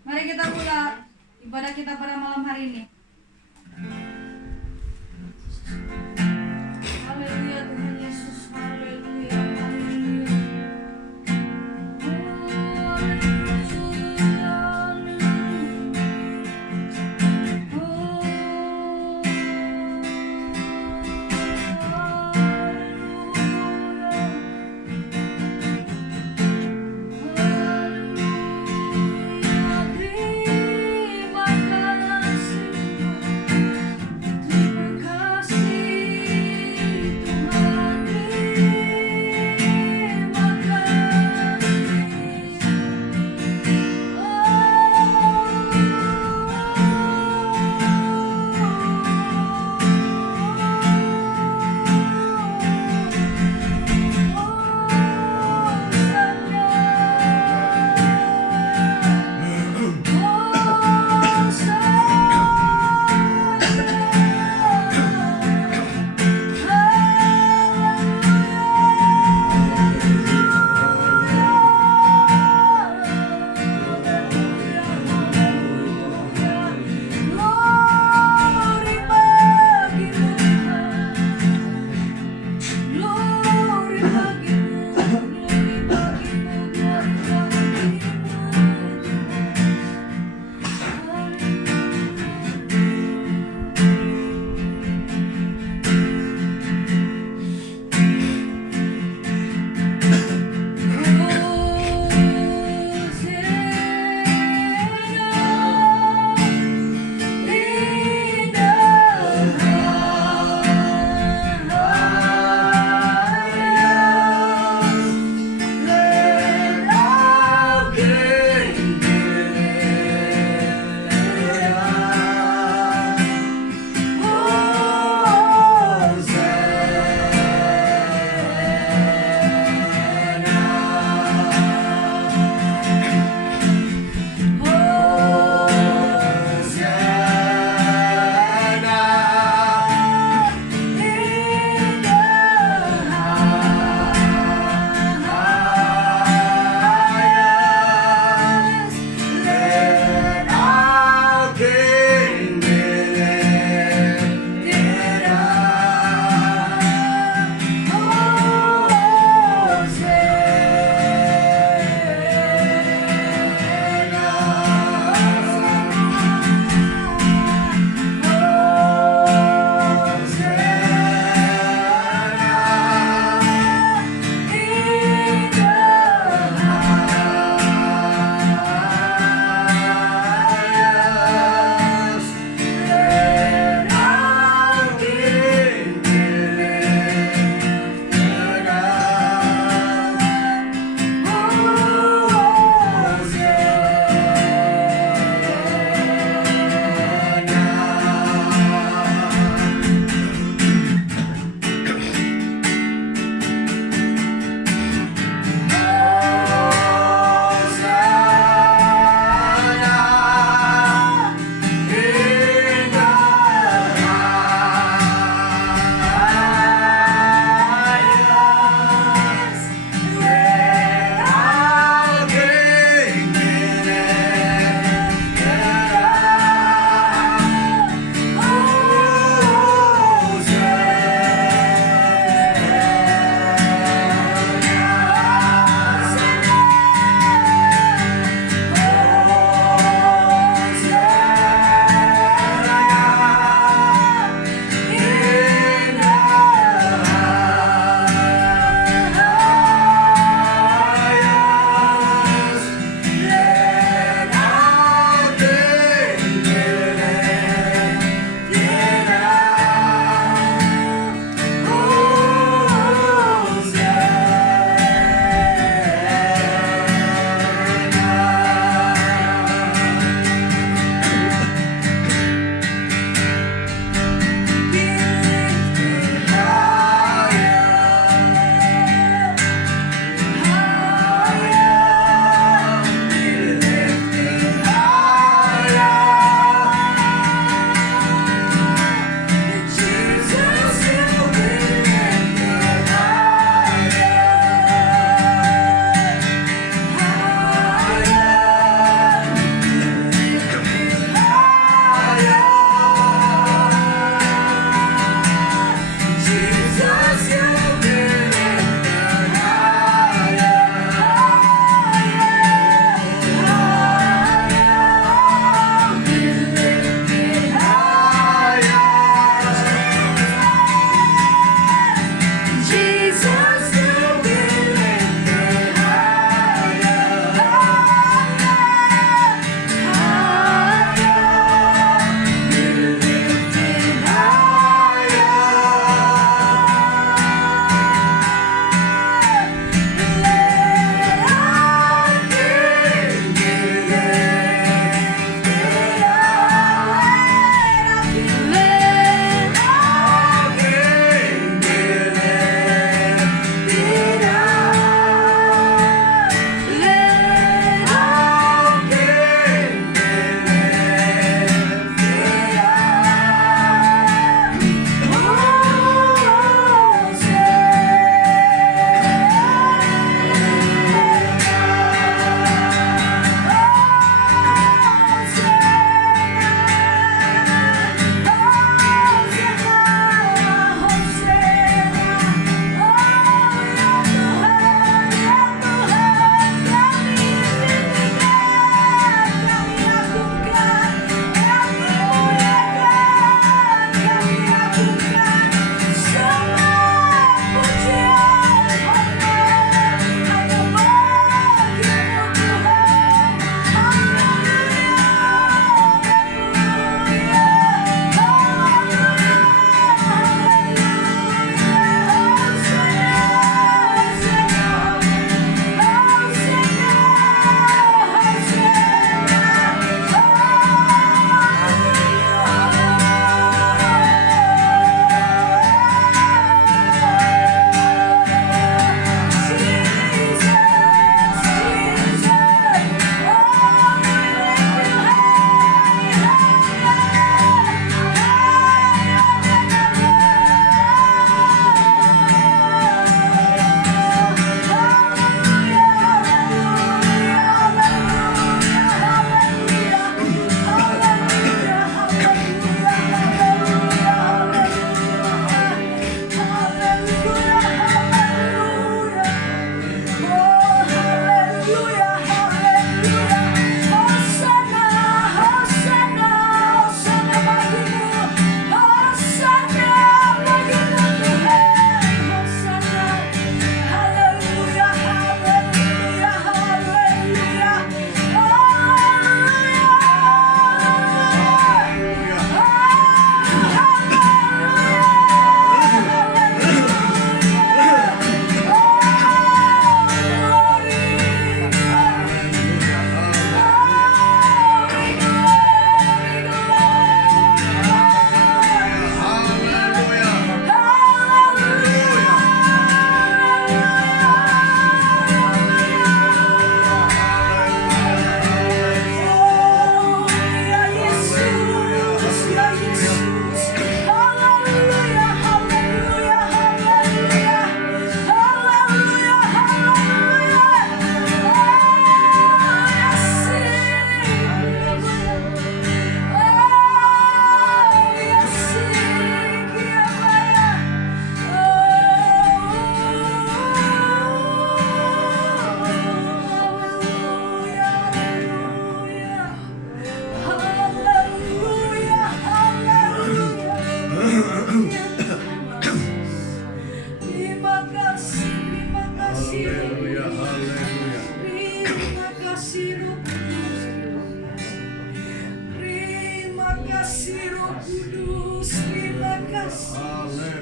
Mari kita mulai ibadah kita pada malam hari ini. Haleluya Tuhan Yesus, haleluya, haleluya. Terima kasih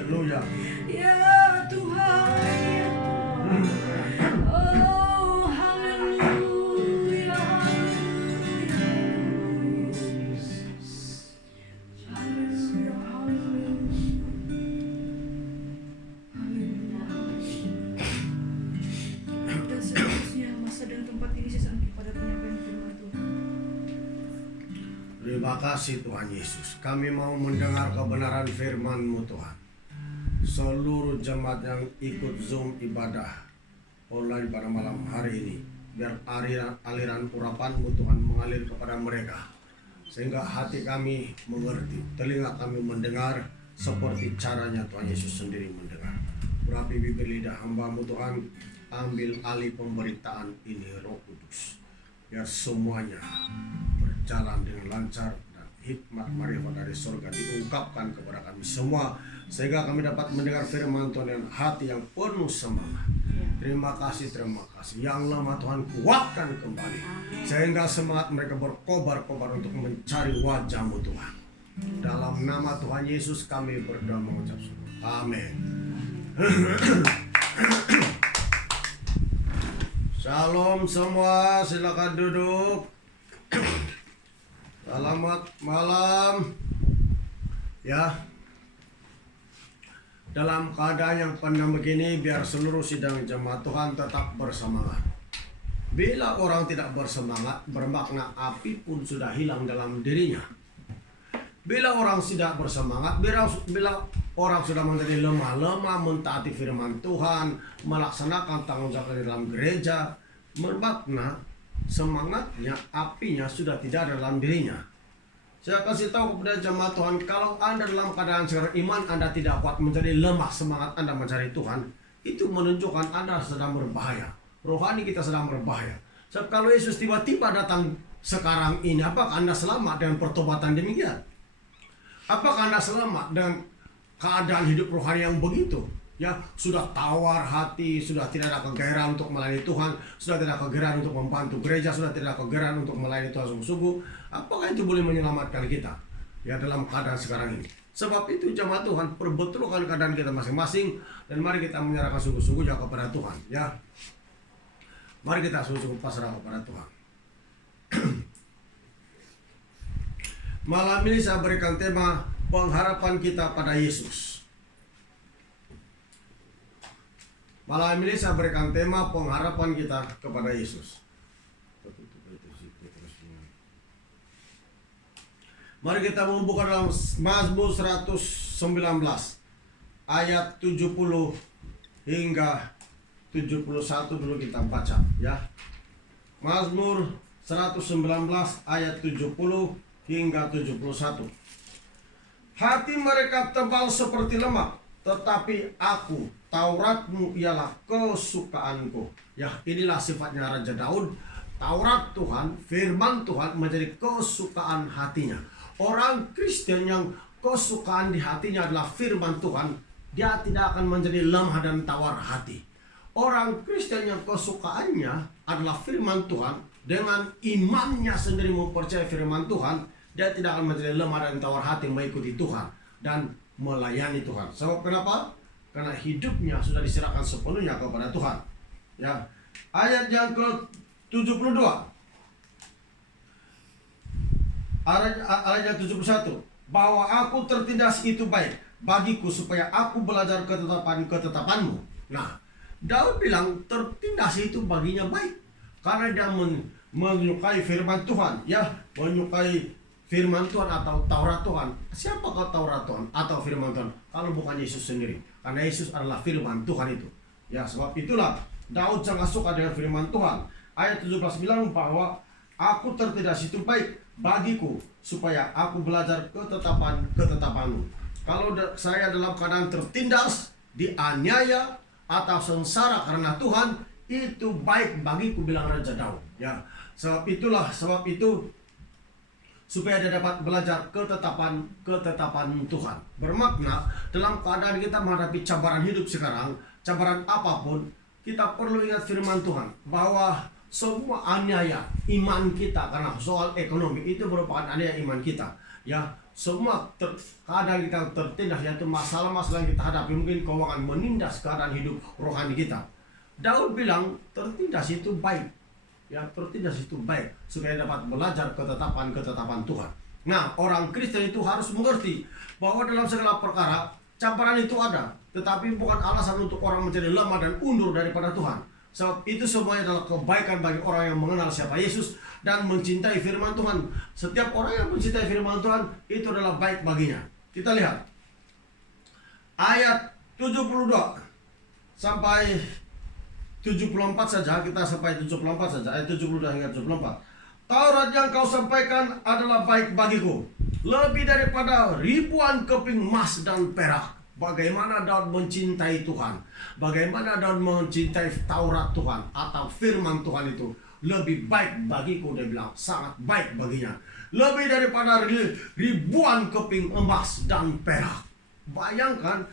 Haleluya. Ya Tuhan, oh haleluya, haleluya, haleluya. Dan seterusnya masa dan tempat ini sesaat kepada penyampaian firman Tuhan. Terima kasih Tuhan Yesus. Kami mau mendengar kebenaran firman-Mu Tuhan. Seluruh jemaat yang ikut Zoom ibadah online pada malam hari ini, biar aliran urapan-Mu Tuhan mengalir kepada mereka, sehingga hati kami mengerti, telinga kami mendengar seperti caranya Tuhan Yesus sendiri mendengar. Urapi bibir lidah hamba-Mu Tuhan, ambil alih pemberitaan ini Roh Kudus, biar semuanya berjalan dengan lancar dan hikmat marifat dari surga diungkapkan kepada kami semua, sehingga kami dapat mendengar firman Tuhan dengan hati yang penuh semangat. Terima kasih. Yang lemah Tuhan kuatkan kembali, sehingga semangat mereka berkobar-kobar untuk mencari wajah-Mu Tuhan. Dalam nama Tuhan Yesus kami berdoa mengucap syukur. Amin. Shalom semua, silakan duduk. Selamat malam. Ya. Dalam keadaan yang pandang begini, biar seluruh sidang jemaat Tuhan tetap bersemangat. Bila orang tidak bersemangat, bermakna api pun sudah hilang dalam dirinya. Bila orang tidak bersemangat, bila orang sudah menjadi lemah mentaati firman Tuhan, melaksanakan tanggung jawab di dalam gereja, bermakna semangatnya, apinya sudah tidak ada dalam dirinya. Saya kasih tahu kepada jemaat Tuhan, kalau Anda dalam keadaan sekarang iman Anda tidak kuat, menjadi lemah semangat Anda mencari Tuhan, itu menunjukkan Anda sedang berbahaya. Rohani kita sedang berbahaya. Sebab kalau Yesus tiba-tiba datang sekarang ini, apakah Anda selamat dengan pertobatan demikian? Apakah Anda selamat dengan keadaan hidup rohani yang begitu? Ya, sudah tawar hati, sudah tidak ada kegairahan untuk melayani Tuhan, sudah tidak ada kegairahan untuk membantu gereja, sudah tidak ada kegairahan untuk melayani Tuhan sungguh-sungguh. Apakah itu boleh menyelamatkan kita? Ya, dalam keadaan sekarang ini. Sebab itu jemaat Tuhan, perbetulkan keadaan kita masing-masing, dan mari kita menyerahkan sungguh-sungguhnya kepada Tuhan. Ya, mari kita sungguh-sungguh pasrah kepada Tuhan. Malam ini saya berikan tema pengharapan kita pada Yesus. Malam ini saya berikan tema pengharapan kita kepada Yesus. Mari kita membuka dalam Mazmur 119 ayat 70 hingga 71 dulu kita baca ya. Mazmur 119 ayat 70 hingga 71. Hati mereka tebal seperti lemak, tetapi aku, Tauratmu ialah kesukaanku. Ya, inilah sifatnya Raja Daud. Taurat Tuhan, firman Tuhan menjadi kesukaan hatinya. Orang Kristen yang kesukaan di hatinya adalah firman Tuhan, dia tidak akan menjadi lemah dan tawar hati. Orang Kristen yang kesukaannya adalah firman Tuhan, dengan imannya sendiri mempercayai firman Tuhan, dia tidak akan menjadi lemah dan tawar hati mengikuti Tuhan dan melayani Tuhan. Sebab kenapa? Karena hidupnya sudah diserahkan sepenuhnya kepada Tuhan. Ya. Ayat yang ke-72. Ayat yang 71. Bahwa aku tertindas itu baik bagiku, supaya aku belajar ketetapan-ketetapanmu. Nah, Daud bilang tertindas itu baginya baik karena dia menyukai firman Tuhan, ya, menyukai firman Tuhan atau Taurat Tuhan. Siapakah Taurat Tuhan atau firman Tuhan kalau bukan Yesus sendiri? Karena Yesus adalah firman Tuhan itu. Ya, sebab itulah Daud sangat suka dengan firman Tuhan. Ayat 17 bilang bahwa aku tertindas itu baik bagiku, supaya aku belajar ketetapan-ketetapanmu. Kalau saya dalam keadaan tertindas, dianiaya atau sengsara karena Tuhan, itu baik bagiku, bilang Raja Daud. Ya, sebab itu supaya dia dapat belajar ketetapan Tuhan. Bermakna dalam keadaan kita menghadapi cabaran hidup sekarang, cabaran apapun, kita perlu ingat firman Tuhan bahwa semua aniaya iman kita, karena soal ekonomi itu merupakan aniaya iman kita. Ya, keadaan kita tertindas, yaitu masalah-masalah yang kita hadapi, mungkin keuangan menindas keadaan hidup rohani kita. Daud bilang tertindas itu baik, ya, tertindas itu baik supaya dapat belajar ketetapan Tuhan. Nah, orang Kristen itu harus mengerti bahwa dalam segala perkara cabaran itu ada, tetapi bukan alasan untuk orang menjadi lemah dan undur daripada Tuhan. Sebab itu semuanya adalah kebaikan bagi orang yang mengenal siapa Yesus dan mencintai firman Tuhan. Setiap orang yang mencintai firman Tuhan, itu adalah baik baginya. Kita lihat ayat 72 sampai 74 saja, kita sampai 74 saja, ayat 72 hingga 74. Taurat yang kau sampaikan adalah baik bagiku, lebih daripada ribuan keping emas dan perak. Bagaimana Daud mencintai Tuhan, bagaimana Daud mencintai Taurat Tuhan atau firman Tuhan itu. Lebih baik bagiku, dia bilang, sangat baik baginya, lebih daripada ribuan keping emas dan perak. Bayangkan,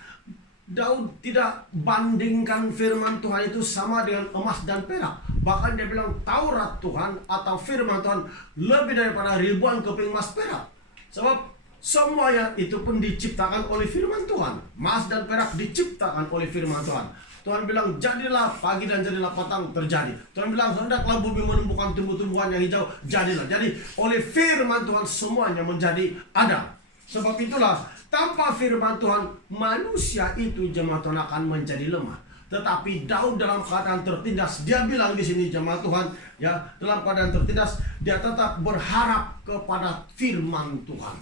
Daud tidak bandingkan firman Tuhan itu sama dengan emas dan perak. Bahkan dia bilang Taurat Tuhan atau firman Tuhan lebih daripada ribuan keping emas perak. Sebab semuanya itu pun diciptakan oleh firman Tuhan. Emas dan perak diciptakan oleh firman Tuhan. Tuhan bilang jadilah pagi dan jadilah petang, terjadi. Tuhan bilang hendaklah bumi menumbuhkan tumbuh-tumbuhan yang hijau, jadilah. Jadi oleh firman Tuhan semuanya menjadi ada. Sebab itulah tanpa firman Tuhan manusia itu jemaat Tuhan akan menjadi lemah. Tetapi Daud dalam keadaan tertindas, dia bilang di sini jemaat Tuhan, ya, dalam keadaan tertindas dia tetap berharap kepada firman Tuhan.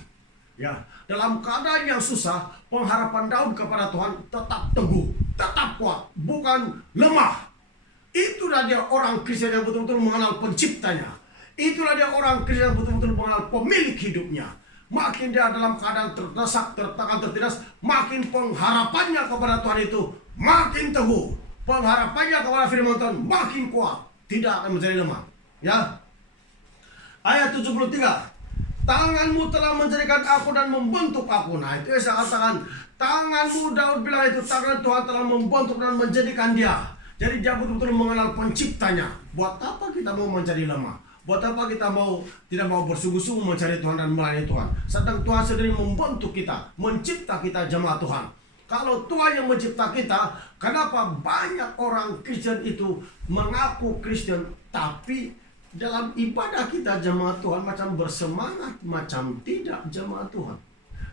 Ya, dalam keadaan yang susah, pengharapan Daud kepada Tuhan tetap teguh, tetap kuat, bukan lemah. Itulah dia orang Kristen yang betul-betul mengenal penciptanya. Itulah dia orang Kristen yang betul-betul mengenal pemilik hidupnya. Makin dia dalam keadaan terdesak, tertekan, tertindas, makin pengharapannya kepada Tuhan itu makin teguh. Pengharapannya kepada firman Tuhan makin kuat, tidak akan menjadi lemah. Ya, ayat 73. Tanganmu telah menjadikan aku dan membentuk aku. Nah, itu saya katakan, tanganmu, Daud bilang itu, tangan Tuhan telah membentuk dan menjadikan dia. Jadi dia betul-betul mengenal penciptanya. Buat apa kita mau menjadi lemah? Buat apa kita tidak mau bersungguh-sungguh mencari Tuhan dan melayani Tuhan? Sedang Tuhan sendiri membentuk kita, mencipta kita jemaat Tuhan. Kalau Tuhan yang mencipta kita, kenapa banyak orang Kristen itu mengaku Kristen, tapi dalam ibadah kita jemaat Tuhan macam bersemangat, macam tidak jemaat Tuhan.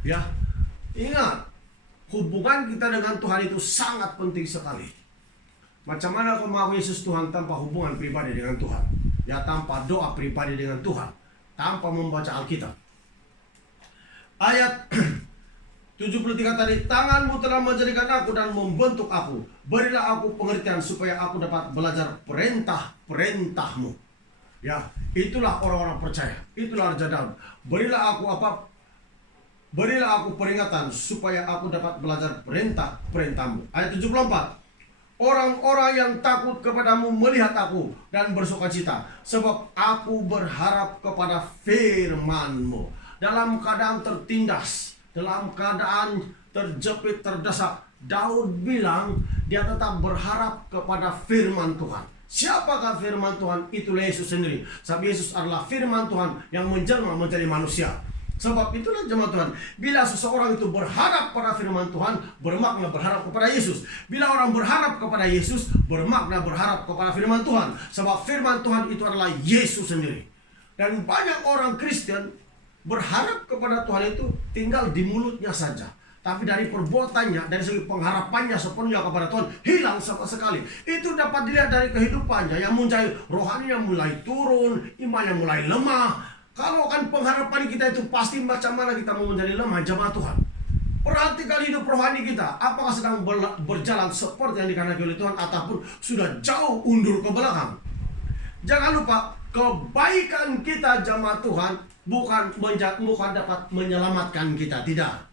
Ya, ingat, hubungan kita dengan Tuhan itu sangat penting sekali. Macam mana kau mengaku Yesus Tuhan tanpa hubungan pribadi dengan Tuhan? Ya, tanpa doa pribadi dengan Tuhan, tanpa membaca Alkitab. Ayat 73 tadi, tanganmu telah menjadikan aku dan membentuk aku. Berilah aku pengertian supaya aku dapat belajar perintah-perintahmu. Ya, itulah orang-orang percaya. Itulah Raja Daud. Berilah aku peringatan supaya aku dapat belajar perintah-perintahmu. Ayat 74. Orang-orang yang takut kepadamu melihat aku dan bersukacita, sebab aku berharap kepada firman-Mu. Dalam keadaan tertindas, dalam keadaan terjepit, terdesak, Daud bilang dia tetap berharap kepada firman Tuhan. Siapakah firman Tuhan? Itulah Yesus sendiri. Sebab Yesus adalah firman Tuhan yang menjelma menjadi manusia. Sebab itulah jemaat Tuhan, bila seseorang itu berharap pada firman Tuhan, bermakna berharap kepada Yesus. Bila orang berharap kepada Yesus, bermakna berharap kepada firman Tuhan. Sebab firman Tuhan itu adalah Yesus sendiri. Dan banyak orang Kristen berharap kepada Tuhan itu tinggal di mulutnya saja, tapi dari perbuatannya, dari segi pengharapannya sepenuhnya kepada Tuhan hilang sama sekali. Itu dapat dilihat dari kehidupannya yang mulai rohaninya mulai turun, imannya mulai lemah. Kalau kan pengharapan kita itu pasti macam mana kita mau menjadi lemah jemaat Tuhan. Perhatikan hidup rohani kita, apakah sedang berjalan seperti yang dikehendaki oleh Tuhan ataupun sudah jauh undur ke belakang. Jangan lupa, kebaikan kita jemaat Tuhan bukan dapat menyelamatkan kita, tidak.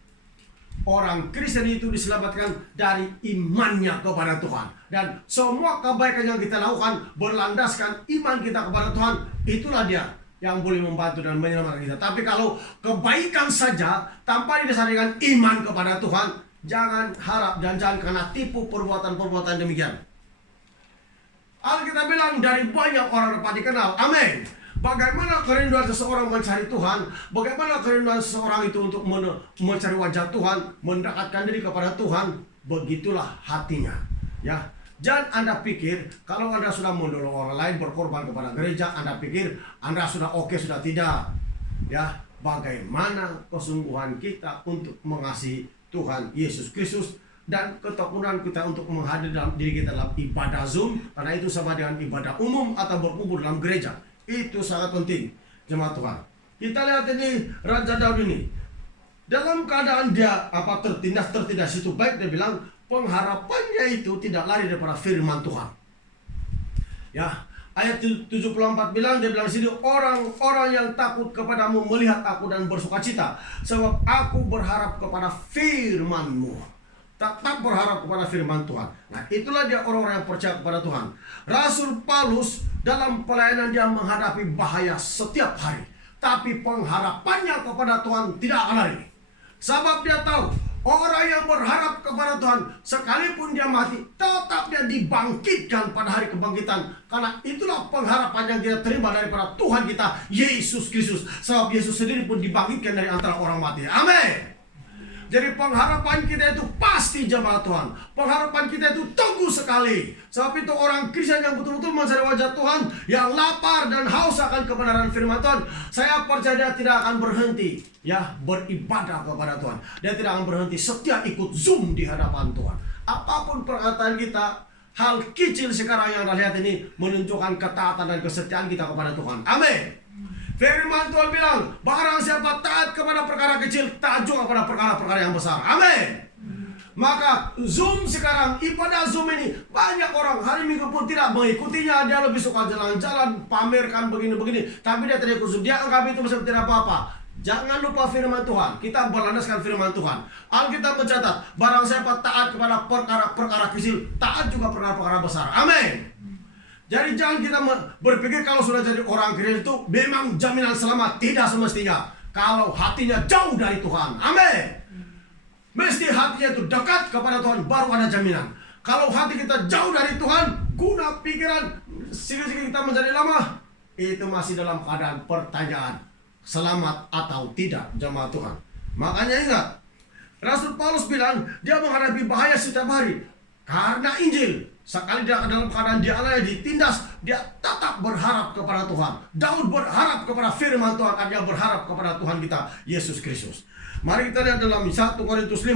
Orang Kristen itu diselamatkan dari imannya kepada Tuhan. Dan semua kebaikan yang kita lakukan berlandaskan iman kita kepada Tuhan. Itulah dia yang boleh membantu dan menyelamatkan kita. Tapi kalau kebaikan saja tanpa didasari dengan iman kepada Tuhan, jangan harap dan jangan kena tipu perbuatan-perbuatan demikian. Alkitab bilang dari banyak orang dapat dikenal. Amin. Bagaimana kerinduan seseorang mencari Tuhan, bagaimana kerinduan seseorang itu untuk mencari wajah Tuhan, mendekatkan diri kepada Tuhan, begitulah hatinya. Ya, jangan Anda pikir kalau Anda sudah menolong orang lain, berkorban kepada gereja, Anda pikir Anda sudah oke, sudah tidak. Ya, bagaimana kesungguhan kita untuk mengasihi Tuhan Yesus Kristus dan ketekunan kita untuk menghadir dalam diri kita dalam ibadah Zoom, karena itu sama dengan ibadah umum atau berkumpul dalam gereja. Itu sangat penting, jemaat Tuhan. Kita lihat ini Raja Daud ini, dalam keadaan dia tertindas itu baik, dia bilang pengharapannya itu tidak lari daripada firman Tuhan. Ya, ayat 74 bilang, dia bilang di sini, orang-orang yang takut kepadamu melihat aku dan bersukacita, sebab aku berharap kepada firman-Mu. Tetap berharap kepada firman Tuhan. Nah, itulah dia orang-orang yang percaya kepada Tuhan. Rasul Paulus dalam pelayanan dia menghadapi bahaya setiap hari, tapi pengharapannya kepada Tuhan tidak akan lari. Sebab dia tahu orang yang berharap kepada Tuhan, sekalipun dia mati, tetap dia dibangkitkan pada hari kebangkitan. Karena itulah pengharapan yang kita terima daripada Tuhan kita, Yesus Kristus. Sebab Yesus sendiri pun dibangkitkan dari antara orang mati. Amin. Jadi pengharapan kita itu pasti, jemaat Tuhan. Pengharapan kita itu teguh sekali. Sebab itu orang Kristen yang betul-betul mencari wajah Tuhan, yang lapar dan haus akan kebenaran firman Tuhan, saya percaya dia tidak akan berhenti ya beribadah kepada Tuhan. Dia tidak akan berhenti setia ikut Zoom di hadapan Tuhan. Apapun perkataan kita, hal kecil sekarang yang Anda lihat ini menunjukkan ketaatan dan kesetiaan kita kepada Tuhan. Amin. Firman Tuhan bilang, barang siapa taat kepada perkara kecil, taat juga kepada perkara-perkara yang besar. Amin. Maka Zoom sekarang, ibadah Zoom ini, banyak orang hari Minggu pun tidak mengikutinya. Dia lebih suka jalan-jalan, pamerkan begini-begini, tapi dia tidak ikut Zoom. Dia anggap itu masih tidak apa-apa. Jangan lupa firman Tuhan. Kita berlandaskan firman Tuhan. Alkitab mencatat, barang siapa taat kepada perkara-perkara kecil, taat juga perkara-perkara besar. Amin. Jadi jangan kita berpikir kalau sudah jadi orang Kristen itu memang jaminan selamat. Tidak semestinya. Kalau hatinya jauh dari Tuhan. Amin. Mesti hatinya itu dekat kepada Tuhan, baru ada jaminan. Kalau hati kita jauh dari Tuhan, guna pikiran, sikit-sikit kita menjadi lemah, itu masih dalam keadaan pertanyaan, selamat atau tidak, jemaat Tuhan. Makanya ingat, Rasul Paulus bilang, dia menghadapi bahaya setiap hari. Karena Injil, sekali dia dalam keadaan dia ditindas, dia tetap berharap kepada Tuhan. Daud berharap kepada firman Tuhan, dia berharap kepada Tuhan kita, Yesus Kristus. Mari kita lihat dalam 1 Korintus 5.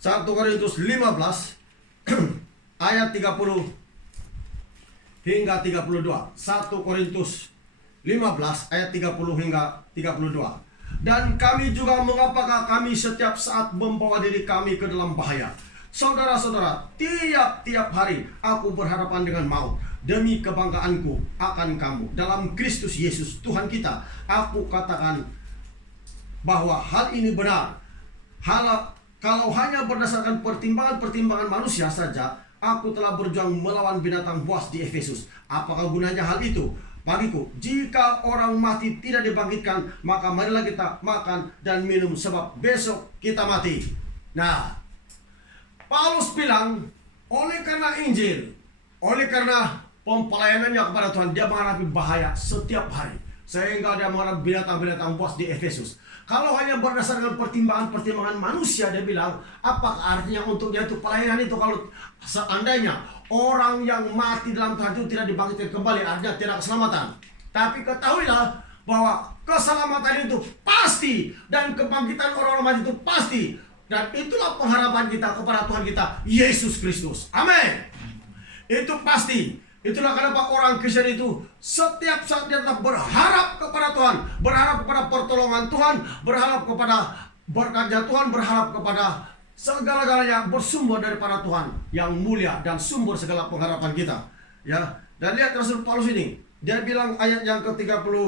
1 Korintus 15 ayat 30 hingga 32. 1 Korintus 15 ayat 30 hingga 32. Dan kami juga mengapakah kami setiap saat membawa diri kami ke dalam bahaya. Saudara-saudara, tiap-tiap hari aku berhadapan dengan maut demi kebanggaanku akan kamu dalam Kristus Yesus Tuhan kita. Aku katakan bahwa hal ini benar. Kalau hanya berdasarkan pertimbangan manusia saja, aku telah berjuang melawan binatang buas di Efesus. Apakah gunanya hal itu bagiku? Jika orang mati tidak dibangkitkan, maka marilah kita makan dan minum, sebab besok kita mati. Nah, Paulus bilang, oleh karena Injil, oleh karena pelayanannya kepada Tuhan, dia menghadapi bahaya setiap hari, sehingga dia menghadapi binatang-binatang buas di Efesus. Kalau hanya berdasarkan pertimbangan manusia, dia bilang, apakah artinya untuk dia itu pelayanan itu? Kalau seandainya orang yang mati dalam Tuhan itu tidak dibangkitkan kembali, artinya tidak keselamatan. Tapi ketahuilah bahwa keselamatan itu pasti, dan kebangkitan orang-orang mati itu pasti. Dan itulah pengharapan kita kepada Tuhan kita, Yesus Kristus. Amin. Itu pasti. Itulah kenapa orang Kristen itu setiap saat dia tetap berharap kepada Tuhan, berharap kepada pertolongan Tuhan, berharap kepada berkatnya Tuhan, berharap kepada segala-galanya bersumber daripada Tuhan yang mulia dan sumber segala pengharapan kita. Ya, dan lihat Rasul Paulus ini, dia bilang ayat yang ke-32,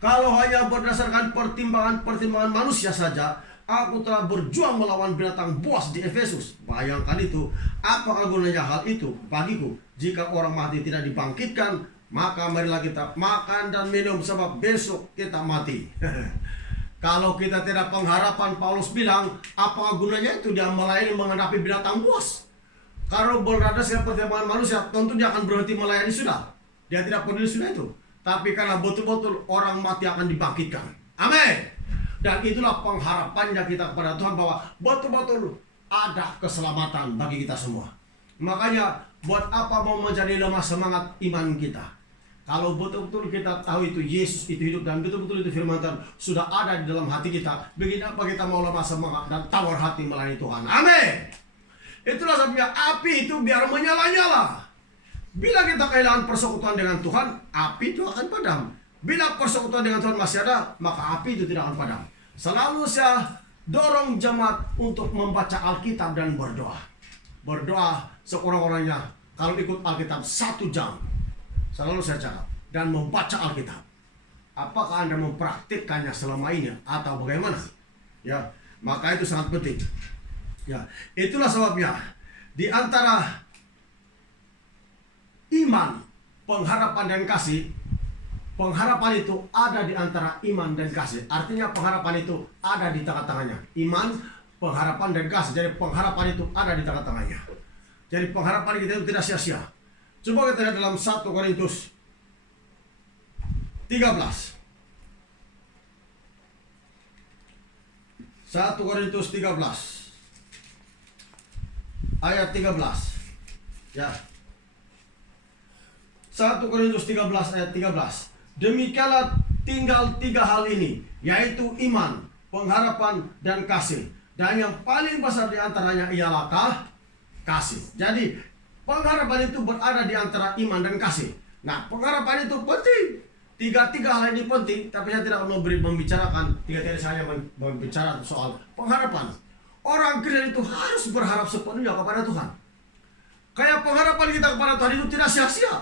kalau hanya berdasarkan pertimbangan manusia saja, aku telah berjuang melawan binatang buas di Efesus. Bayangkan itu. Apakah gunanya hal itu bagiku? Jika orang mati tidak dibangkitkan, maka marilah kita makan dan minum, sebab besok kita mati. Kalau kita tidak pengharapan, Paulus bilang, apa gunanya itu dia melayani menghadapi binatang buas? Kalau berada seperti manusia, tentu dia akan berhenti melayani sudah. Dia tidak peduli sudah itu. Tapi karena betul-betul orang mati akan dibangkitkan. Amin. Dan itulah pengharapannya kita kepada Tuhan, bahwa betul-betul ada keselamatan bagi kita semua. Makanya buat apa mau menjadi lemah semangat iman kita? Kalau betul-betul kita tahu itu Yesus itu hidup dan betul-betul itu firman Tuhan sudah ada di dalam hati kita, begini apa kita mau lemah semangat dan tawar hati melayani Tuhan? Amin. Itulah sebabnya api itu biar menyala-nyala. Bila kita kehilangan persekutuan dengan Tuhan, api itu akan padam. Bila persekutuan dengan Tuhan masih ada, maka api itu tidak akan padam. Selalu saya dorong jemaat untuk membaca Alkitab dan berdoa. Berdoa sekurang-kurangnya kalau ikut Alkitab 1 jam. Selalu saya cakap. Dan membaca Alkitab. Apakah Anda mempraktikkannya selama ini atau bagaimana? Ya, maka itu sangat penting. Ya, itulah sebabnya di antara iman, pengharapan dan kasih, pengharapan itu ada di antara iman dan kasih. Artinya pengharapan itu ada di tengah-tengahnya. Iman, pengharapan dan kasih. Jadi pengharapan itu ada di tengah-tengahnya. Jadi pengharapan kita itu tidak sia-sia. Coba kita lihat dalam 1 Korintus 13. 1 Korintus 13 ayat 13. Ya. 1 Korintus 13 ayat 13. Demikianlah tinggal 3 hal ini, yaitu iman, pengharapan, dan kasih. Dan yang paling besar di antaranya ialah kasih. Jadi pengharapan itu berada di antara iman dan kasih. Nah, pengharapan itu penting. Tiga hal ini penting, tapi saya tidak mau membicarakan tiga-tiga, saya membicara soal pengharapan. Orang Kristen itu harus berharap sepenuhnya kepada Tuhan. Kayak pengharapan kita kepada Tuhan itu tidak sia-sia.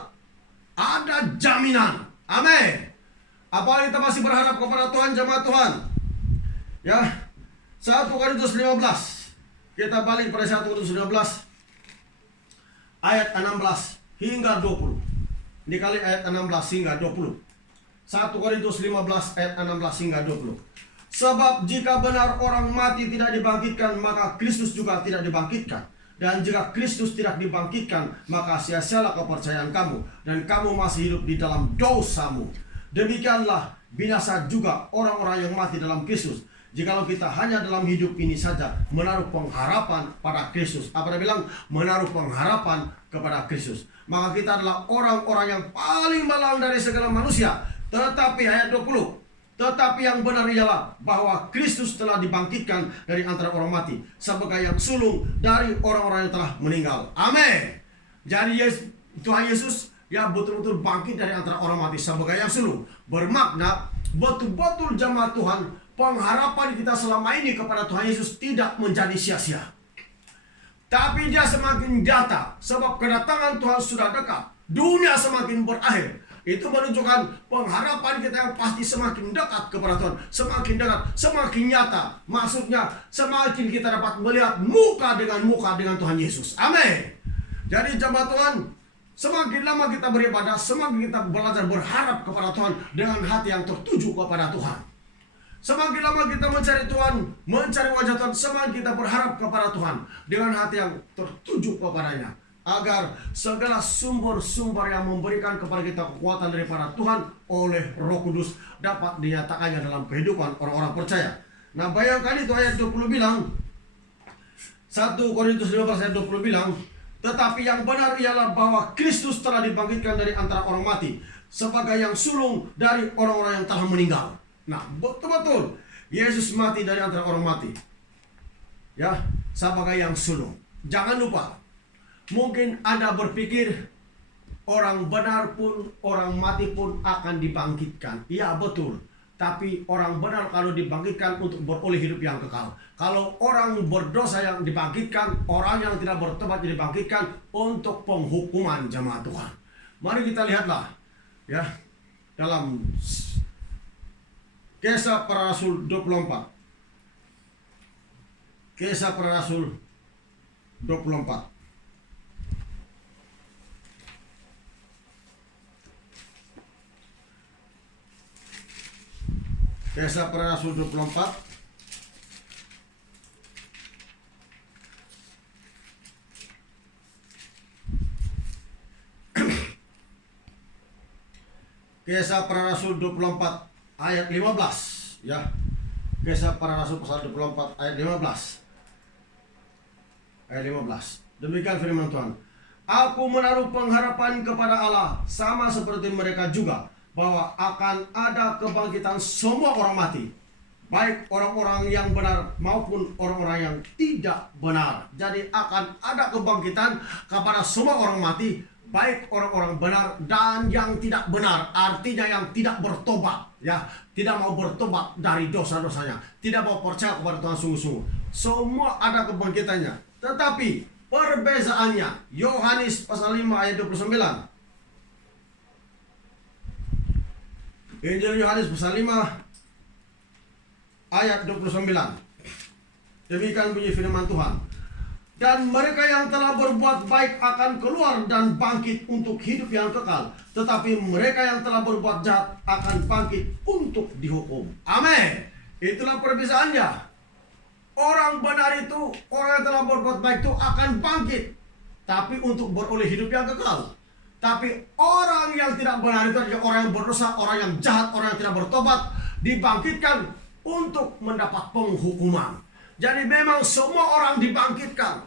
Ada jaminan. Amin. Apalagi kita masih berharap kepada Tuhan, jemaat Tuhan. Ya. 1 Korintus 15. Kita balik pada 1 Korintus 15 ayat 16 hingga 20. Dikali ayat 16 hingga 20. 1 Korintus 15 ayat 16 hingga 20. Sebab jika benar orang mati tidak dibangkitkan, maka Kristus juga tidak dibangkitkan. Dan jika Kristus tidak dibangkitkan, maka sia-sialah kepercayaan kamu, dan kamu masih hidup di dalam dosamu. Demikianlah binasa juga orang-orang yang mati dalam Kristus. Jikalau kita hanya dalam hidup ini saja menaruh pengharapan pada Kristus. Apa dia bilang? Menaruh pengharapan kepada Kristus. Maka kita adalah orang-orang yang paling malang dari segala manusia. Tetapi ayat 20, tetapi yang benar ialah bahwa Kristus telah dibangkitkan dari antara orang mati sebagai yang sulung dari orang-orang yang telah meninggal. Amin. Jadi Tuhan Yesus ya betul-betul bangkit dari antara orang mati sebagai yang sulung. Bermakna betul-betul jemaat Tuhan, pengharapan kita selama ini kepada Tuhan Yesus tidak menjadi sia-sia. Tapi dia semakin nyata sebab kedatangan Tuhan sudah dekat. Dunia semakin berakhir. Itu menunjukkan pengharapan kita yang pasti semakin dekat kepada Tuhan. Semakin dekat, semakin nyata. Maksudnya semakin kita dapat melihat muka dengan Tuhan Yesus. Amin. Jadi jemaat Tuhan, semakin lama kita beribadah, semakin kita belajar berharap kepada Tuhan dengan hati yang tertuju kepada Tuhan. Semakin lama kita mencari Tuhan, mencari wajah Tuhan, semakin kita berharap kepada Tuhan dengan hati yang tertuju kepadanya. Agar segala sumber-sumber yang memberikan kepada kita kekuatan daripada Tuhan oleh Roh Kudus dapat dinyatakannya dalam kehidupan orang-orang percaya. Nah, bayangkan itu ayat 20 bilang, 1 Korintus 15 ayat 20 bilang, tetapi yang benar ialah bahwa Kristus telah dibangkitkan dari antara orang mati sebagai yang sulung dari orang-orang yang telah meninggal. Nah, betul-betul Yesus mati dari antara orang mati. Ya, sebagai yang sulung. Jangan lupa, mungkin Anda berpikir orang benar pun, orang mati pun akan dibangkitkan. Iya, betul. Tapi orang benar kalau dibangkitkan untuk beroleh hidup yang kekal. Kalau orang berdosa yang dibangkitkan, orang yang tidak bertobat dibangkitkan untuk penghukuman jemaat Tuhan. Mari kita lihatlah ya dalam Kisah Para Rasul 24. Kisah Para Rasul 24. Kisah Para Rasul 24. Kisah Para Rasul 24 ayat 15 ya. Kisah Para Rasul pasal 24 ayat 15. Ayat 15. Demikian firman Tuhan. Aku menaruh pengharapan kepada Allah sama seperti mereka juga, bahwa akan ada kebangkitan semua orang mati, baik orang-orang yang benar maupun orang-orang yang tidak benar. Jadi akan ada kebangkitan kepada semua orang mati, baik orang-orang benar dan yang tidak benar. Artinya yang tidak bertobat, ya, tidak mau bertobat dari dosa-dosanya, tidak mau percaya kepada Tuhan sungguh-sungguh. Semua ada kebangkitannya. Tetapi perbezaannya, Yohanes pasal 5 ayat 29. Injil Yohanes pasal 5 ayat 29. Demikian bunyi firman Tuhan. Dan mereka yang telah berbuat baik akan keluar dan bangkit untuk hidup yang kekal, tetapi mereka yang telah berbuat jahat akan bangkit untuk dihukum. Amin. Itulah perbezaannya. Orang benar itu, orang yang telah berbuat baik itu akan bangkit, tapi untuk beroleh hidup yang kekal. Tapi orang yang tidak benar itu adalah orang yang berdosa, orang yang jahat, orang yang tidak bertobat, dibangkitkan untuk mendapat penghukuman. Jadi memang semua orang dibangkitkan.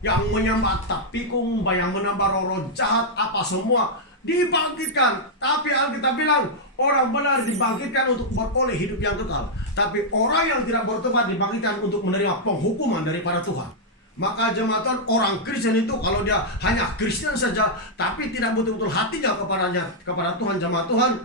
Yang menyembah tapikung, yang menambah roh jahat, apa semua dibangkitkan. Tapi Alkitab bilang orang benar dibangkitkan untuk beroleh hidup yang kekal. Tapi orang yang tidak bertobat dibangkitkan untuk menerima penghukuman daripada Tuhan. Maka jemaat Tuhan, orang Kristen itu kalau dia hanya Kristen saja, tapi tidak betul-betul hatinya kepada Tuhan, jemaat Tuhan,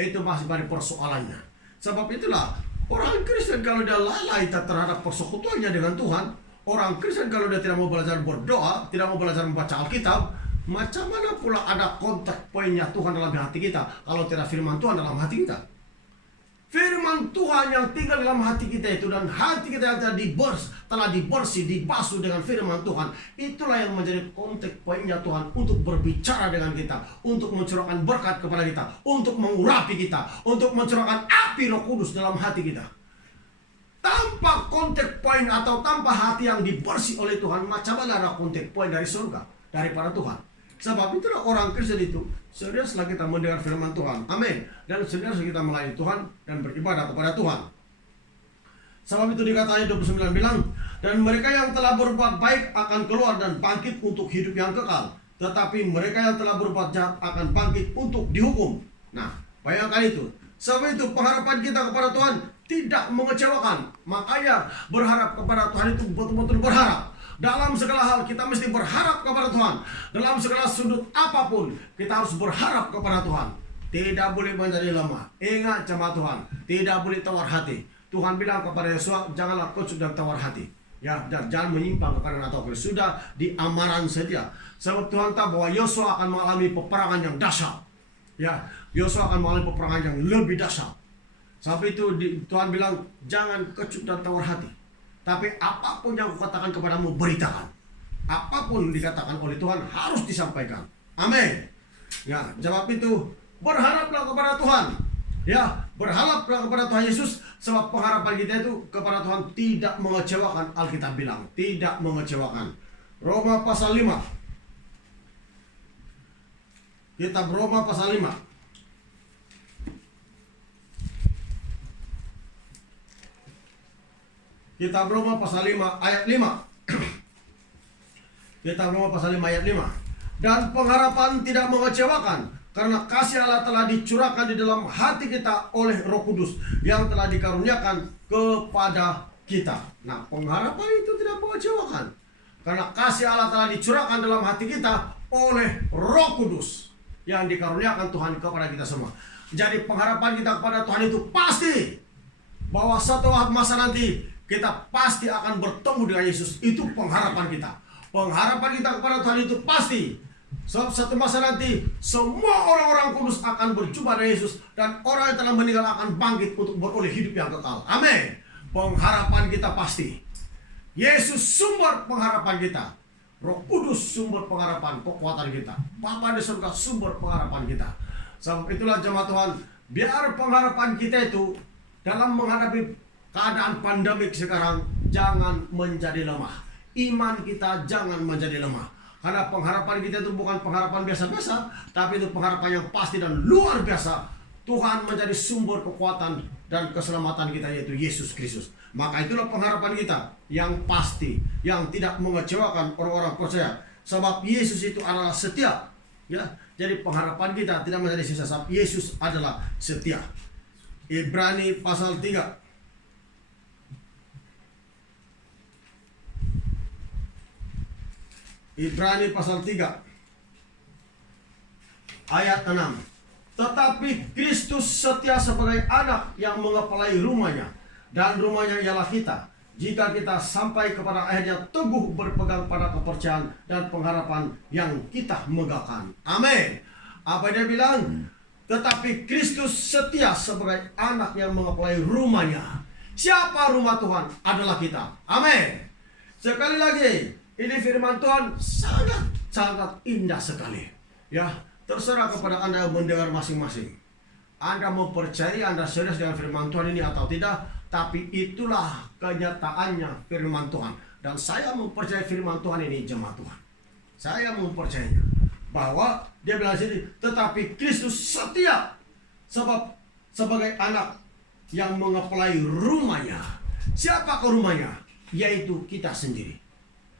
itu masih banyak persoalannya. Sebab itulah orang Kristen kalau dia lalai terhadap persekutuannya dengan Tuhan, orang Kristen kalau dia tidak mau belajar berdoa, tidak mau belajar membaca Alkitab, macam mana pula ada kontak poinnya Tuhan dalam hati kita kalau tidak firman Tuhan dalam hati kita? Firman Tuhan yang tinggal dalam hati kita itu, dan hati kita yang telah dibersih, dibasuh dengan firman Tuhan, itulah yang menjadi kontak poinnya Tuhan untuk berbicara dengan kita, untuk mencurahkan berkat kepada kita, untuk mengurapi kita, untuk mencurahkan api Roh Kudus dalam hati kita. Tanpa kontak poin atau tanpa hati yang dibersih oleh Tuhan, macam mana ada kontak poin dari surga, daripada Tuhan? Sebab itulah orang Kristen itu seriuslah kita mendengar firman Tuhan. Amin. Dan seriuslah kita melayani Tuhan dan beribadah kepada Tuhan. Sebab itu dikatakan 29 bilang, dan mereka yang telah berbuat baik akan keluar dan bangkit untuk hidup yang kekal, tetapi mereka yang telah berbuat jahat akan bangkit untuk dihukum. Nah, bayangkan itu. Sebab itu pengharapan kita kepada Tuhan tidak mengecewakan. Makanya berharap kepada Tuhan itu betul-betul berharap. Dalam segala hal kita mesti berharap kepada Tuhan. Dalam segala sudut apapun kita harus berharap kepada Tuhan. Tidak boleh menjadi lemah. Ingat jemaat Tuhan, tidak boleh tawar hati. Tuhan bilang kepada Yosua, janganlah kau sudah tawar hati. Ya, dan jangan menyimpang ke kanan atau kiri. Sudah di amaran saja. Sebab Tuhan tahu bahwa Yosua akan mengalami peperangan yang dahsyat. Ya, Yosua akan mengalami peperangan yang lebih dahsyat. Sampai itu Tuhan bilang, jangan kecut dan tawar hati. Tapi apapun yang kukatakan kepadamu, beritakan. Apapun dikatakan oleh Tuhan harus disampaikan. Amin. Ya, jawab itu, berharaplah kepada Tuhan. Ya, berharaplah kepada Tuhan Yesus. Sebab pengharapan kita itu kepada Tuhan tidak mengecewakan. Alkitab bilang, tidak mengecewakan. Roma pasal 5. Kitab Roma pasal 5. Kitab Roma pasal 5 ayat 5. Kitab Roma pasal 5 ayat 5. Dan pengharapan tidak mengecewakan, karena kasih Allah telah dicurahkan di dalam hati kita oleh Roh Kudus yang telah dikaruniakan kepada kita. Nah, pengharapan itu tidak mengecewakan, karena kasih Allah telah dicurahkan dalam hati kita oleh Roh Kudus yang dikaruniakan Tuhan kepada kita semua. Jadi pengharapan kita kepada Tuhan itu pasti bahwa satu masa nanti kita pasti akan bertemu dengan Yesus. Itu pengharapan kita. Pengharapan kita kepada Tuhan itu pasti. Sebab satu masa nanti semua orang-orang kudus akan berjumpa dengan Yesus, dan orang yang telah meninggal akan bangkit untuk beroleh hidup yang kekal. Amin. Pengharapan kita pasti. Yesus sumber pengharapan kita. Roh Kudus sumber pengharapan, kekuatan kita. Bapa di surga sumber pengharapan kita. Sebab itulah jemaat Tuhan, biar pengharapan kita itu dalam menghadapi keadaan pandemik sekarang jangan menjadi lemah. Iman kita jangan menjadi lemah. Karena pengharapan kita itu bukan pengharapan biasa-biasa, tapi itu pengharapan yang pasti dan luar biasa. Tuhan menjadi sumber kekuatan dan keselamatan kita, yaitu Yesus Kristus. Maka itulah pengharapan kita yang pasti, yang tidak mengecewakan orang-orang percaya. Sebab Yesus itu adalah setia. Ya, jadi pengharapan kita tidak menjadi sisa, sebab Yesus adalah setia. Ibrani pasal 3. Ibrani pasal 3 ayat 6. Tetapi Kristus setia sebagai anak yang mengepalai rumahnya, dan rumahnya ialah kita, jika kita sampai kepada akhirnya teguh berpegang pada kepercayaan dan pengharapan yang kita megahkan. Amin. Apa dia bilang? Tetapi Kristus setia sebagai anak yang mengepalai rumahnya. Siapa rumah Tuhan? Adalah kita. Amin. Sekali lagi, ini firman Tuhan sangat indah sekali. Ya, terserah kepada Anda yang mendengar masing-masing. Anda mempercayai, Anda serius dengan firman Tuhan ini atau tidak, tapi itulah kenyataannya firman Tuhan. Dan saya mempercayai firman Tuhan ini, jemaat Tuhan. Saya mempercayainya. Bahwa dia bilang sini, tetapi Kristus setia sebagai anak yang mengepalai rumahnya. Siapa ke rumahnya? Yaitu kita sendiri.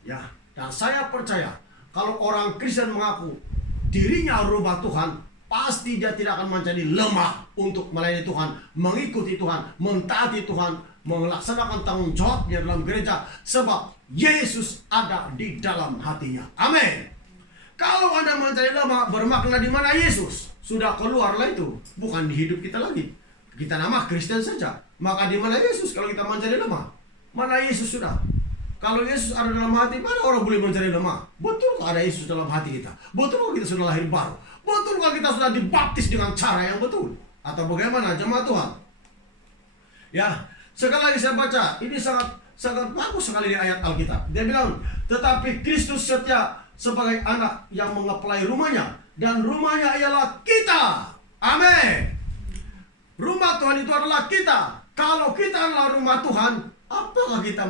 Ya, dan saya percaya kalau orang Kristen mengaku dirinya rumah Tuhan, pasti dia tidak akan menjadi lemah untuk melayani Tuhan, mengikuti Tuhan, mentaati Tuhan, melaksanakan tanggung jawabnya dalam gereja, sebab Yesus ada di dalam hatinya. Amin. Kalau Anda menjadi lemah, bermakna di mana Yesus? Sudah keluarlah itu, bukan di hidup kita lagi. Kita nama Kristen saja. Maka di mana Yesus kalau kita menjadi lemah? Mana Yesus sudah? Kalau Yesus ada dalam hati, mana orang boleh menjadi lemah? Betul ada Yesus dalam hati kita? Betul kita sudah lahir baru? Betul kita sudah dibaptis dengan cara yang betul? Atau bagaimana jemaat Tuhan? Ya, sekali lagi saya baca, ini sangat bagus sekali di ayat Alkitab. Dia bilang, tetapi Kristus setia sebagai anak yang mengepalai rumahnya, dan rumahnya ialah kita. Amin. Rumah Tuhan itu adalah kita. Kalau kita adalah rumah Tuhan, apakah kita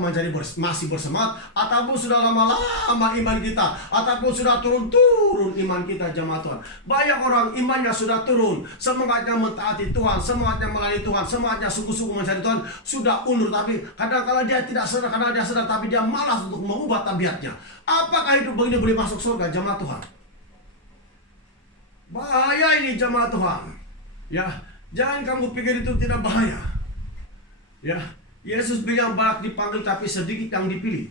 masih bersemangat? Ataupun sudah lama-lama iman kita? Ataupun sudah turun-turun iman kita, jemaat Tuhan? Banyak orang imannya sudah turun, semangatnya mentaati Tuhan, semangatnya melayani Tuhan, semangatnya sungguh-sungguh mencari Tuhan, sudah undur. Tapi kadang-kadang dia tidak sadar, karena dia sadar, tapi dia malas untuk mengubah tabiatnya. Apakah hidup begini boleh masuk surga, jemaat Tuhan? Bahaya ini, jemaat Tuhan. Ya, jangan kamu pikir itu tidak bahaya. Ya, Yesus bilang banyak dipanggil tapi sedikit yang dipilih.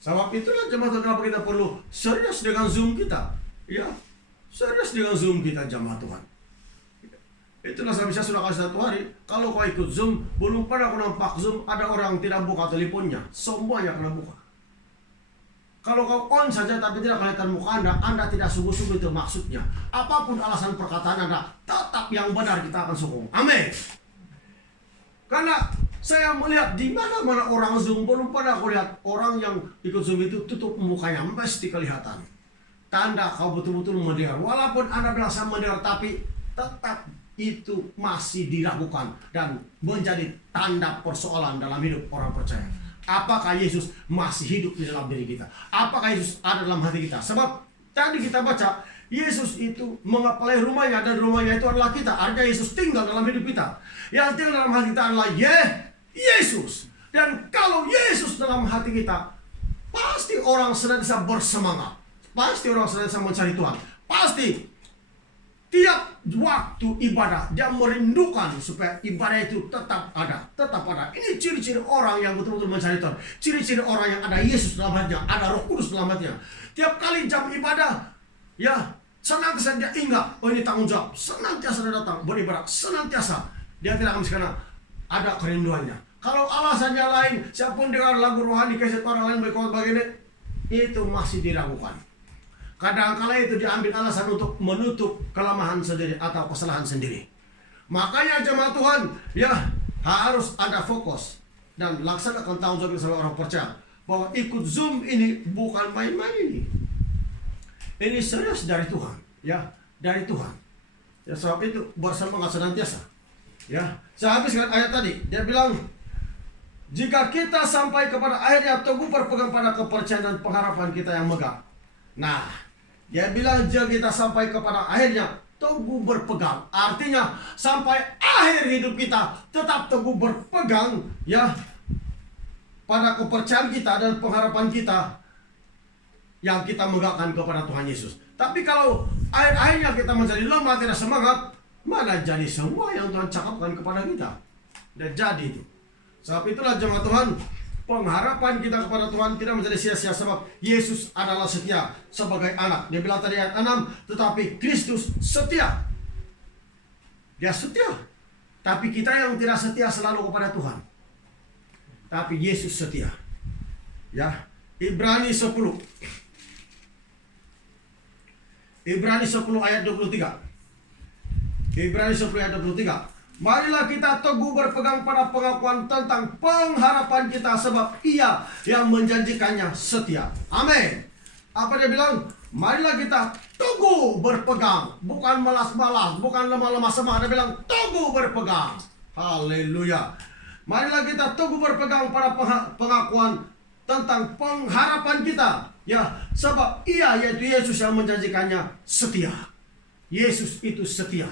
Sebab itulah jemaat Tuhan, kenapa kita perlu serius dengan Zoom kita. Ya, serius dengan Zoom kita, jemaat Tuhan. Itulah saya sudah kasih 1 hari. Kalau kau ikut Zoom, belum pernah aku nampak Zoom ada orang tidak buka teleponnya. Semuanya kena buka. Kalau kau on saja tapi tidak kelihatan muka Anda tidak sungguh-sungguh, itu maksudnya. Apapun alasan perkataan Anda, tetap yang benar kita akan sokong. Amin. Karena saya melihat di mana-mana orang Zoom, belum pernah aku lihat orang yang ikut Zoom itu tutup mukanya, mesti kelihatan. Tanda kau betul-betul mendengar. Walaupun Anda bilang saya mendengar, tapi tetap itu masih diragukan dan menjadi tanda persoalan dalam hidup orang percaya. Apakah Yesus masih hidup di dalam diri kita? Apakah Yesus ada dalam hati kita? Sebab tadi kita baca, Yesus itu mengepalai rumahnya, dan rumahnya itu adalah kita. Artinya Yesus tinggal dalam hidup kita. Yang tinggal dalam hati kita adalah Yesus. Dan kalau Yesus dalam hati kita, pasti orang senantiasa bersemangat. Pasti orang senantiasa mencari Tuhan. Pasti tiap waktu ibadah dia merindukan supaya ibadah itu tetap ada. Ini ciri-ciri orang yang betul-betul mencari Tuhan. Ciri-ciri orang yang ada Yesus dalam hatinya, ada Roh Kudus dalam hatinya. Tiap kali jam ibadah, ya senantiasa dia ingat, oh ini tanggung jawab. Senantiasa dia datang beribadah, senantiasa. Dia tidak akan karena ada kerinduannya. Kalau alasannya lain, siapapun dengar lagu rohani kaset orang lain berkata begini, itu masih diragukan. Kadang-kala itu diambil alasan untuk menutup kelemahan sendiri atau kesalahan sendiri. Makanya jemaat Tuhan, ya harus ada fokus dan laksanakan tanggung jawab sebagai orang percaya, bahwa ikut Zoom ini bukan main-main ini. Ini serius dari Tuhan, ya dari Tuhan. Ya, sebab itu bersemangat senantiasa. Ya, saya habiskan ayat tadi. Dia bilang, jika kita sampai kepada akhirnya teguh berpegang pada kepercayaan dan pengharapan kita yang megah. Nah, dia bilang jika kita sampai kepada akhirnya teguh berpegang. Artinya sampai akhir hidup kita tetap teguh berpegang ya pada kepercayaan kita dan pengharapan kita yang kita megahkan kepada Tuhan Yesus. Tapi kalau akhir-akhirnya kita menjadi lemah, tidak semangat, mana jadi semua yang Tuhan cakapkan kepada kita. Dan jadi itu. Sebab itulah jemaat Tuhan, pengharapan kita kepada Tuhan tidak menjadi sia-sia sebab Yesus adalah setia sebagai anak. Dia bilang tadi ayat 6, tetapi Kristus setia. Dia setia. Tapi kita yang tidak setia selalu kepada Tuhan. Tapi Yesus setia. Ya, Ibrani 10. Ibrani 10 ayat 23. Ibrani 10 ayat 23. Marilah kita teguh berpegang pada pengakuan tentang pengharapan kita sebab Ia yang menjanjikannya setia. Amin. Apa dia bilang? Marilah kita teguh berpegang, bukan malas-malas, bukan lemah-lemah semangat. Dia bilang teguh berpegang. Haleluya. Marilah kita teguh berpegang pada pengakuan tentang pengharapan kita. Ya, sebab Ia yaitu Yesus yang menjanjikannya setia. Yesus itu setia.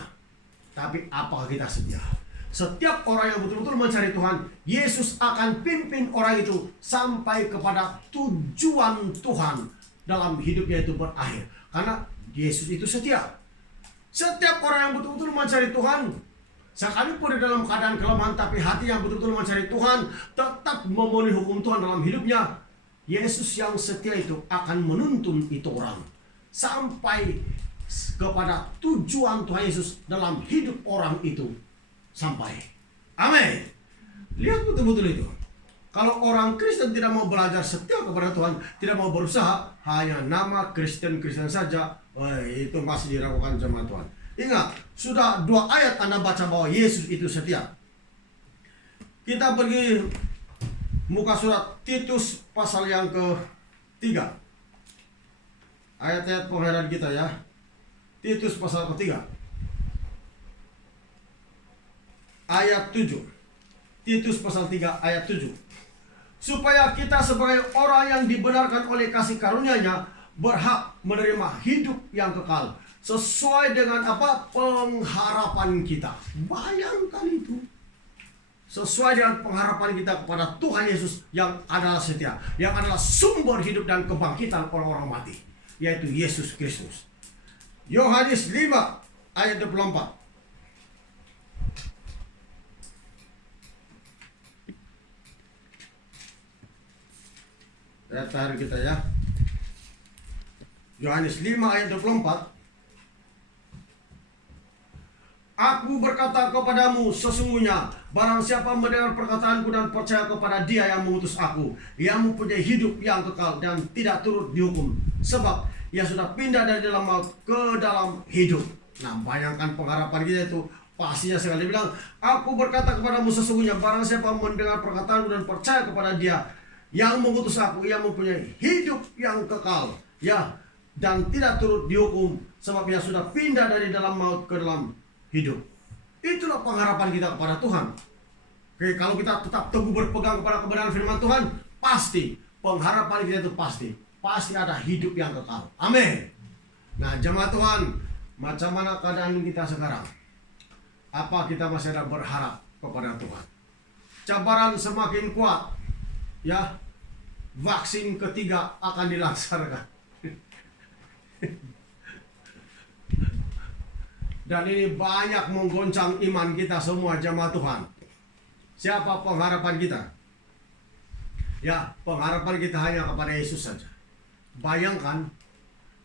Tapi apakah kita setia? Setiap orang yang betul-betul mencari Tuhan, Yesus akan pimpin orang itu sampai kepada tujuan Tuhan dalam hidupnya itu berakhir. Karena Yesus itu setia. Setiap orang yang betul-betul mencari Tuhan, sekalipun di dalam keadaan kelemahan, tapi hati yang betul-betul mencari Tuhan, tetap memenuhi hukum Tuhan dalam hidupnya, Yesus yang setia itu akan menuntun itu orang sampai kepada tujuan Tuhan Yesus dalam hidup orang itu sampai. Amin. Lihat betul-betul itu. Kalau orang Kristen tidak mau belajar setia kepada Tuhan, tidak mau berusaha, hanya nama Kristen saja, itu masih diragukan jemaat Tuhan. Ingat, sudah 2 ayat Anda baca bahwa Yesus itu setia. Kita pergi muka surat Titus pasal yang ke-3. Ayat-ayat pengharapan kita ya. Titus pasal ke-3 ayat 7. Titus pasal 3 ayat 7. Supaya kita sebagai orang yang dibenarkan oleh kasih karunia-Nya berhak menerima hidup yang kekal sesuai dengan apa? Pengharapan kita. Bayangkan itu. Sesuai dengan pengharapan kita kepada Tuhan Yesus yang adalah setia, yang adalah sumber hidup dan kebangkitan orang-orang mati, yaitu Yesus Kristus. Yohanes 5 ayat 24. Ayat terakhir kita ya. Yohanes 5 ayat 24. Aku berkata kepadamu, sesungguhnya barang siapa mendengar perkataanku dan percaya kepada Dia yang mengutus aku, ia mempunyai hidup yang kekal dan tidak turut dihukum, sebab ia sudah pindah dari dalam maut ke dalam hidup. Nah, bayangkan pengharapan kita itu pastinya sekali. Dia bilang, aku berkata kepadamu sesungguhnya barang siapa mendengar perkataanku dan percaya kepada Dia yang mengutus aku, ia mempunyai hidup yang kekal, ya, dan tidak turut dihukum, sebab ia sudah pindah dari dalam maut ke dalam hidup. Itulah pengharapan kita kepada Tuhan. Oke, kalau kita tetap teguh berpegang kepada kebenaran firman Tuhan, pasti pengharapan kita itu pasti ada hidup yang kekal. Amin. Nah, jemaat Tuhan, macam mana keadaan kita sekarang? Apa kita masih ada berharap kepada Tuhan? Cabaran semakin kuat, ya. Vaksin ketiga akan dilaksanakan. Dan ini banyak menggoncang iman kita semua jemaat Tuhan. Siapa pengharapan kita? Ya, pengharapan kita hanya kepada Yesus saja. Bayangkan,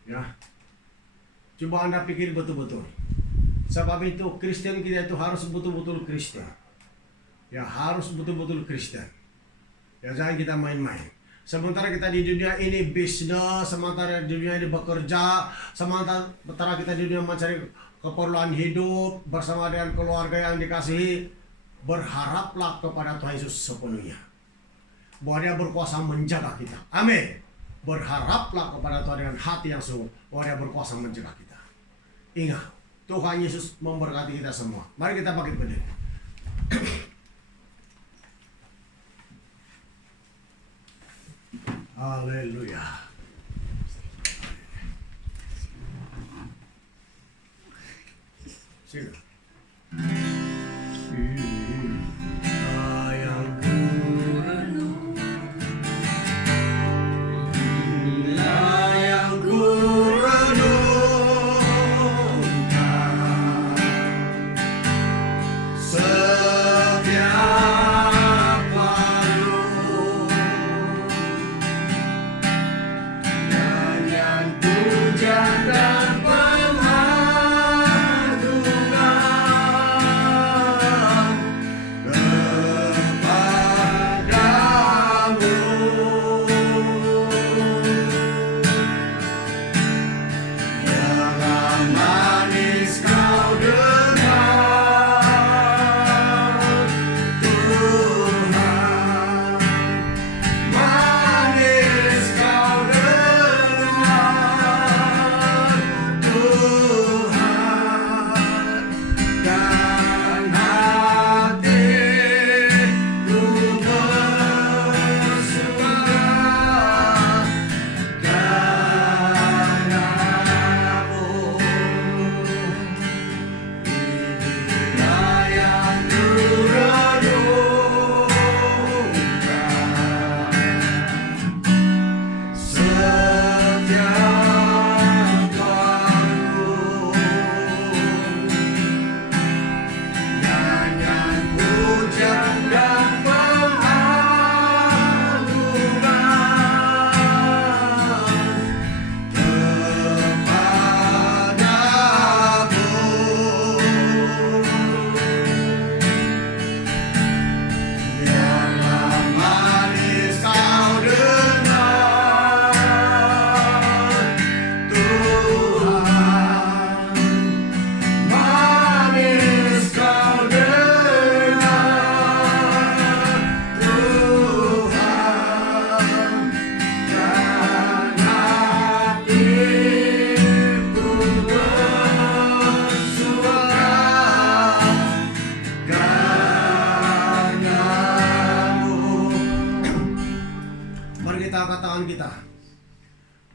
ya. Coba Anda pikir betul-betul. Sebab itu Kristen kita itu harus betul-betul Kristen. Ya, harus betul-betul Kristen. Ya, jangan kita main-main. Sementara kita di dunia ini bisnis, sementara di dunia ini bekerja, sementara kita di dunia mencari keperluan hidup bersama dengan keluarga yang dikasihi, berharaplah kepada Tuhan Yesus sepenuhnya. Bahwa Dia berkuasa menjaga kita. Amin. Berharaplah kepada Tuhan dengan hati yang sungguh, bahwa Dia berkuasa menjaga kita. Ingat, Tuhan Yesus memberkati kita semua. Mari kita bangkit berdiri. Haleluya. Sini. Sayangku renung, sayangku renungkan setiap waktu, nyanyian pujian dan kita.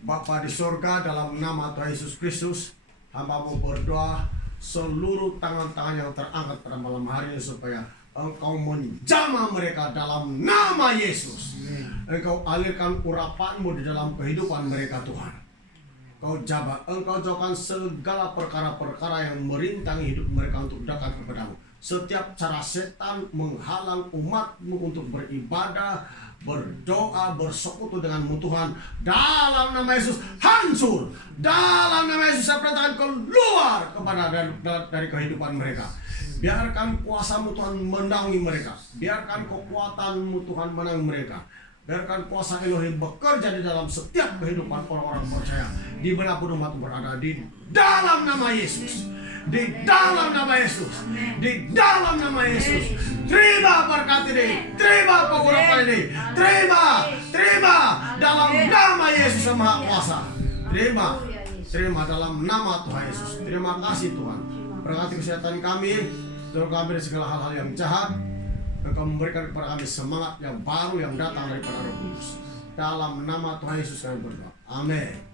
Bapa di surga, dalam nama Tuhan Yesus Kristus, hamba-Mu berdoa seluruh tangan-tangan yang terangkat pada malam hari ini supaya Engkau menjamah mereka dalam nama Yesus. Engkau alirkan urapan-Mu di dalam kehidupan mereka, Tuhan. Engkau jauhkan segala perkara-perkara yang merintangi hidup mereka untuk dekat kepadamu. Setiap cara setan menghalang umat-Mu untuk beribadah, berdoa, bersekutu denganmu Tuhan, dalam nama Yesus hancur. Dalam nama Yesus saya perintahkan keluar kepada dari kehidupan mereka. Biarkan kuasa-Mu Tuhan menangi mereka. Biarkan kekuatan-Mu Tuhan menangi mereka. Biarkan kuasa Elohim bekerja di dalam setiap kehidupan orang-orang percaya dimanapun umat berada, di dalam nama Yesus. Di dalam nama Yesus. Di dalam nama Yesus. Terima berkat ini. Terima pengurapan ini. Terima dalam nama Yesus yang Maha Kuasa. Terima dalam nama Tuhan Yesus. Terima kasih Tuhan. Berkati kesehatan kami, jauhkan kami dari segala hal-hal yang jahat. Engkau memberikan kepada kami semangat yang baru yang datang daripada Roh Kudus. Dalam nama Tuhan Yesus kami berdoa. Amin.